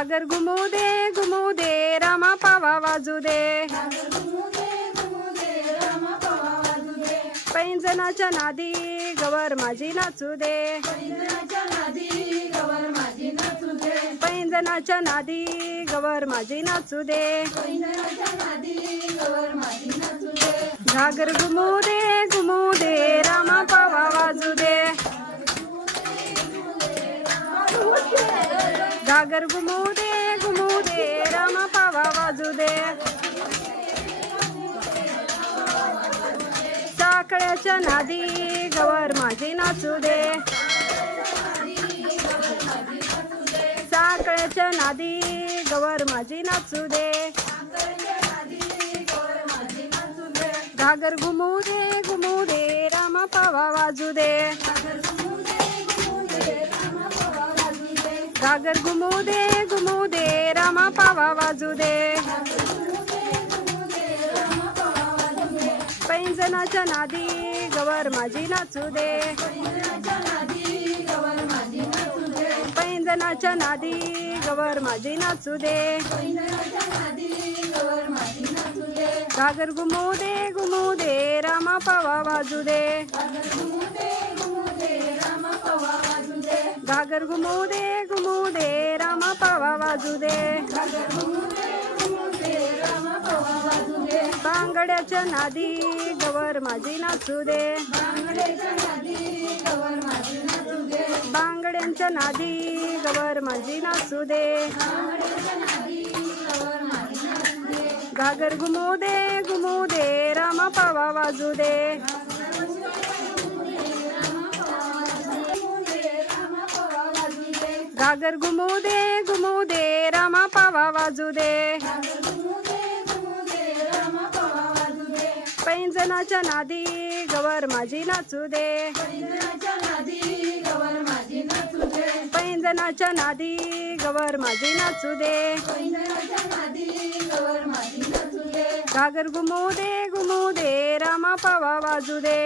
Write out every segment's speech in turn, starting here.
घागर घुमू दे घुमू दे रामा पावा वाजू दे. पैंजनाच्या नादी गवर माझी नाचू दे. पैंजनाच्या नादी गवर माझी नाचू दे. घागर घुमू दे घुमू दे घागर घुमू दे घुमू दे रामा पावा वाजू दे साखळ्याच्या नादी गवर माझी नाचू दे साखळ्याच्या नादी गवर माझी नाचू दे घागर घुमू दे घुमू दे रामा पावा वाजू दे घागर घुमू दे घुमू दे रामा पावा वाजू दे पैंजनाच्या नादी गवर माझी नाचू दे पैंजनाच्या नादी गवर माझी नाचू दे. घागर घुमू दे घुमू दे रामा पावा वाजू दे. घागर घुमू दे घुमू दे रामा पावा वाजू दे. बांगड्याच्या नादी गवर माझी नाचू दे. बांगड्यांच्या नादी माझी नाचू दे. घागर घुमू दे घुमू दे रामा पावा वाजू दे. घागर घुमू दे घुमू दे रामा पावा वाजू दे. पैंजनाच्या नादी गवर माझी नाचू दे. पैंजनाच्या नादी गवर माझी नाचू दे. घागर घुमू दे घुमू दे रामा पावा वाजू दे.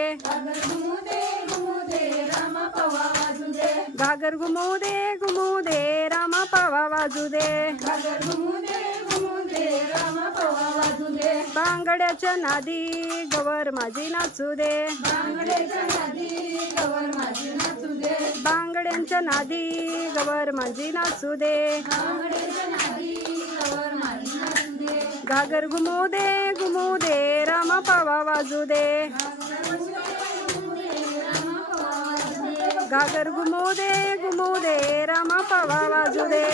घागर घुमू दे घुमू दे रामा पावा वाजू दे. बांगड्याच्या नादी गवर माझी नाचू दे. बांगड्यांच्या नादी गवर माझी नाचू दे. घागर घुमू दे घुमू दे रामा पावा वाजू दे. घागर घुमू दे घुमू दे रामा पावा वाजू दे.